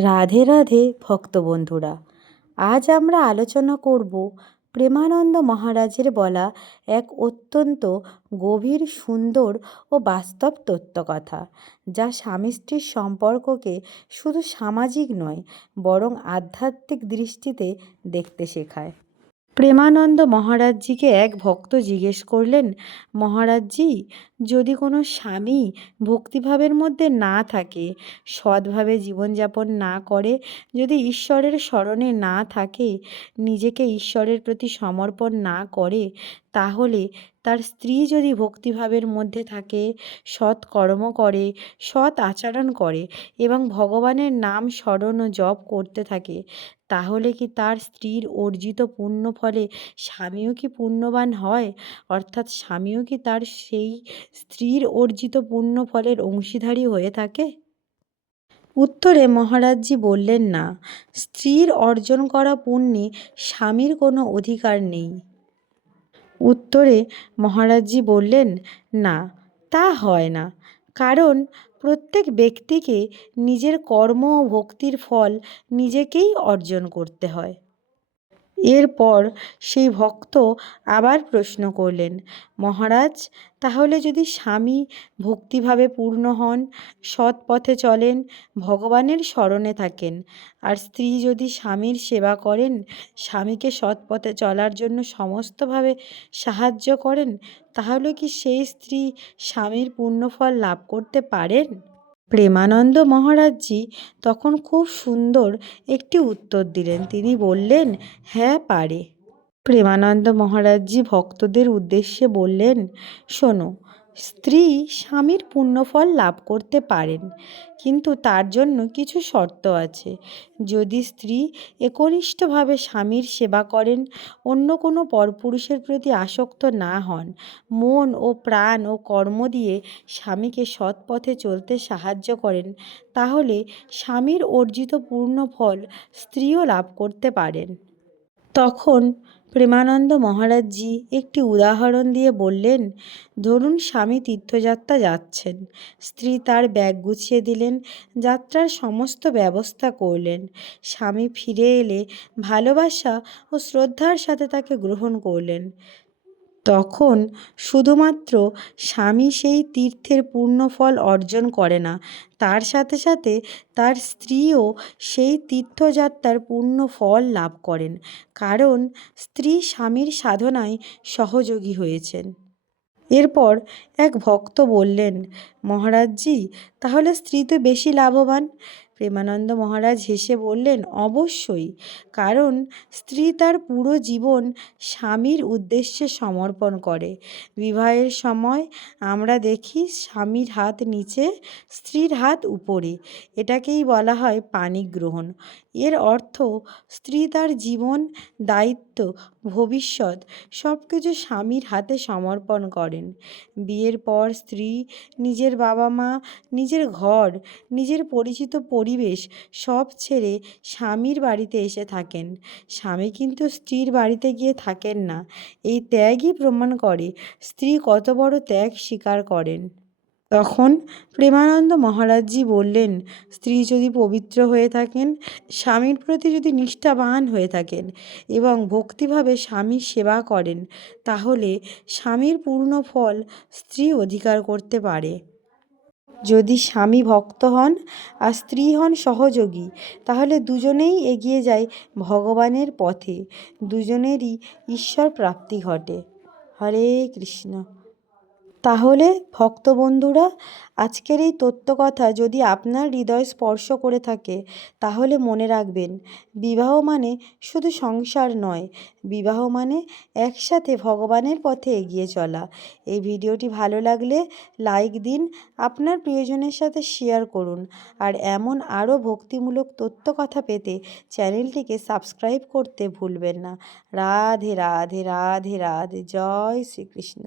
রাধে রাধে ভক্ত বন্ধুরা, আজ আমরা আলোচনা করব প্রেমানন্দ মহারাজের বলা এক অত্যন্ত গভীর, সুন্দর ও বাস্তব তত্ত্বকথা, যা স্বামী স্ত্রীর সম্পর্ককে শুধু সামাজিক নয় বরং আধ্যাত্মিক দৃষ্টিতে দেখতে শেখায়। প্রেমানন্দ মহারাজজিকে এক ভক্ত জিজ্ঞেস করলেন, মহারাজজি, যদি কোনো স্বামী ভক্তিভাবের মধ্যে না থাকে, সৎভাবে জীবনযাপন না করে, যদি ঈশ্বরের স্মরণে না থাকে, নিজেকে ঈশ্বরের প্রতি সমর্পণ না করে, তাহলে তার স্ত্রী যদি ভক্তিভাবের মধ্যে থাকে, সৎ কর্ম করে, সৎ আচরণ করে এবং ভগবানের নাম স্মরণ ও জপ করতে থাকে, তাহলে কি তার স্ত্রীর অর্জিত পুণ্য ফলে স্বামীও কি পুণ্যবান হয়? অর্থাৎ স্বামীও কি তার সেই স্ত্রীর অর্জিত পুণ্য ফলের অংশীদারী হয়ে থাকে? উত্তরে মহারাজজি বললেন, না, স্ত্রীর অর্জন করা পুণ্যে স্বামীর কোনো অধিকার নেই। উত্তরে মহারাজজি বললেন, না, তা হয় না। কারণ প্রত্যেক ব্যক্তিকে নিজের কর্ম ও ভক্তির ফল নিজেকেই অর্জন করতে হয়। এরপর সেই ভক্ত আবার প্রশ্ন করলেন, মহারাজ, তাহলে যদি স্বামী ভক্তিভাবে পূর্ণ হন, সৎ পথে চলেন, ভগবানের স্মরণে থাকেন, আর স্ত্রী যদি স্বামীর সেবা করেন, স্বামীকে সৎ পথে চলার জন্য সমস্তভাবে সাহায্য করেন, তাহলে কি সেই স্ত্রী স্বামীর পুণ্যফল লাভ করতে পারেন? প্রেমানন্দ মহারাজজি তখন খুব সুন্দর একটি উত্তর দিলেন। তিনি বললেন, হ্যাঁ, পারে। প্রেমানন্দ মহারাজজি ভক্তদের উদ্দেশ্যে বললেন, শোনো, স্ত্রী স্বামীর পুণ্যফল লাভ করতে পারেন, কিন্তু তার জন্য কিছু শর্ত আছে। যদি স্ত্রী একনিষ্ঠভাবে স্বামীর সেবা করেন, অন্য কোনো পরপুরুষের প্রতি আসক্ত না হন, মন ও প্রাণ ও কর্ম দিয়ে স্বামীকে সৎ পথে চলতে সাহায্য করেন, তাহলে স্বামীর অর্জিত পূর্ণ ফল স্ত্রীও লাভ করতে পারেন। তখন প্রেমানন্দ মহারাজজি একটি উদাহরণ দিয়ে বললেন, ধরুন স্বামী তীর্থযাত্রা যাচ্ছেন, স্ত্রী তার ব্যাগ গুছিয়ে দিলেন, যাত্রার সমস্ত ব্যবস্থা করলেন। স্বামী ফিরে এলে ভালোবাসা ও শ্রদ্ধার সাথে তাকে গ্রহণ করলেন। তখন শুধুমাত্র স্বামী সেই তীর্থের পূর্ণফল অর্জন করে না, তার সাথে সাথে তার স্ত্রীও সেই তীর্থযাত্রার পূর্ণ ফল লাভ করেন, কারণ স্ত্রী স্বামীর সাধনায় সহযোগী হয়েছেন। এরপর এক ভক্ত বললেন, মহারাজজি, তাহলে স্ত্রী তো বেশি লাভবান? প্রেমানন্দ মহারাজ হেসে বললেন, অবশ্যই, কারণ স্ত্রী তার পুরো জীবন স্বামীর উদ্দেশ্যে সমর্পণ করে। বিবাহের সময় আমরা দেখি স্বামীর হাত নিচে, স্ত্রীর হাত উপরে। এটাকেই বলা হয় পাণিগ্রহণ। এর অর্থ স্ত্রী তার জীবন, দায়িত্ব, ভবিষ্যৎ সব কিছু স্বামীর হাতে সমর্পণ করেন। বিয়ের পর স্ত্রী নিজের বাবা মা, নিজের ঘর, নিজের পরিচিত পরিবেশ সব ছেড়ে স্বামীর বাড়িতে এসে থাকেন। স্বামী কিন্তু স্ত্রীর বাড়িতে গিয়ে থাকেন না। এই ত্যাগই প্রমাণ করে স্ত্রী কত বড় ত্যাগ স্বীকার করেন। তখন প্রেমানন্দ মহারাজজি বললেন, স্ত্রী যদি পবিত্র হয়ে থাকেন, স্বামীর প্রতি যদি নিষ্ঠাবান হয়ে থাকেন এবং ভক্তিভাবে স্বামীর সেবা করেন, তাহলে স্বামীর পূর্ণ ফল স্ত্রী অধিকার করতে পারে। যদি স্বামী ভক্ত হন আর স্ত্রী হন সহযোগী, তাহলে দুজনেই এগিয়ে যায় ভগবানের পথে, দুজনেরই ঈশ্বর প্রাপ্তি ঘটে। হরে কৃষ্ণ। তাহলে ভক্ত বন্ধুরা, আজকের এই তত্ত্বকথা যদি আপনার হৃদয় স্পর্শ করে থাকে, তাহলে মনে রাখবেন, বিবাহ মানে শুধু সংসার নয়, বিবাহ মানে একসাথে ভগবানের পথে এগিয়ে চলা। এই ভিডিওটি ভালো লাগলে লাইক দিন, আপনার প্রিয়জনের সাথে শেয়ার করুন, আর এমন আরও ভক্তিমূলক তত্ত্বকথা পেতে চ্যানেলটিকে সাবস্ক্রাইব করতে ভুলবেন না। রাধে রাধে রাধে রাধে, জয় শ্রীকৃষ্ণ।